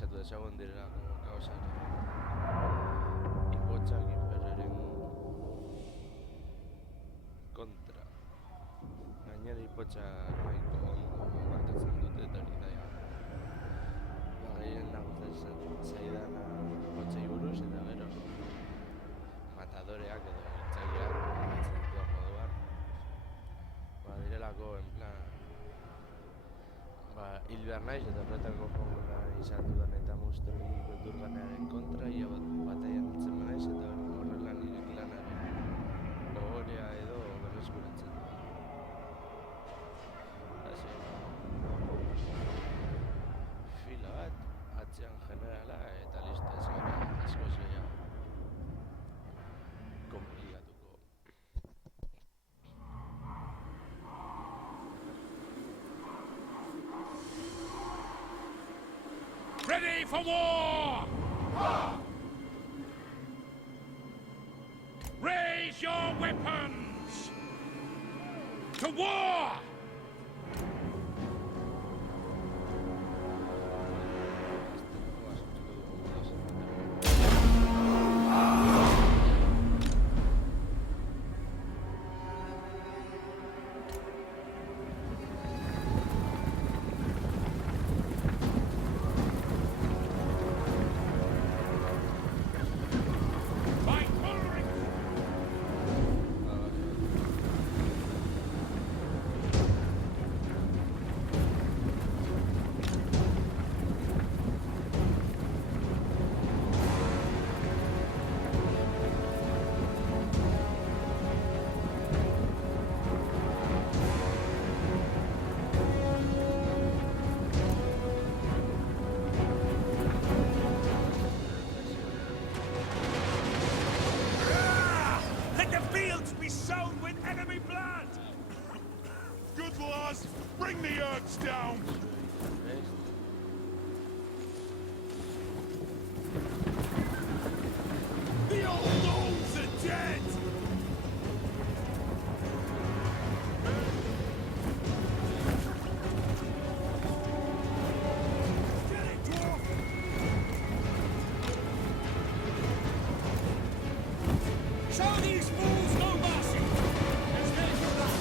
interesatu dezagun direlako gauzak. Ipotxak inferioren kontra. Gainera ipotxak nahiko ondo aguantatzen dute eta hori da ja. Gehien nagusten zaidana ipotxei buruz eta gero matadoreak edo hiltzaileak batzen dituan moduan. Direlako, en plan, hil behar naiz eta horretan konpongo izan dudan eta monstru beldurganearen kontra, ia bataian hiltzen naiz eta horrela nire klanaren ohorea edo berreskuratzen. Hasi, fila bat, atzean generala eta listo, ez gara askoz gehiago komplikatuko. Ready for war! Raise your weapons! To war! Bring the Urks down! The old gnomes are dead! Get it, dwarf! Show these fools no mercy! It's their class!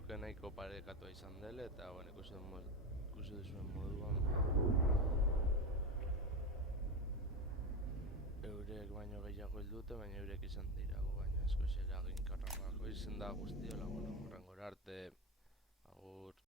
nuke nahiko parekatua izan dela, eta bueno, ikusi duzuen moduan eurek baino gehiago hil dute, baina eurek izan dirago, baina asko eraginkorragoak izan da guztiola, bueno,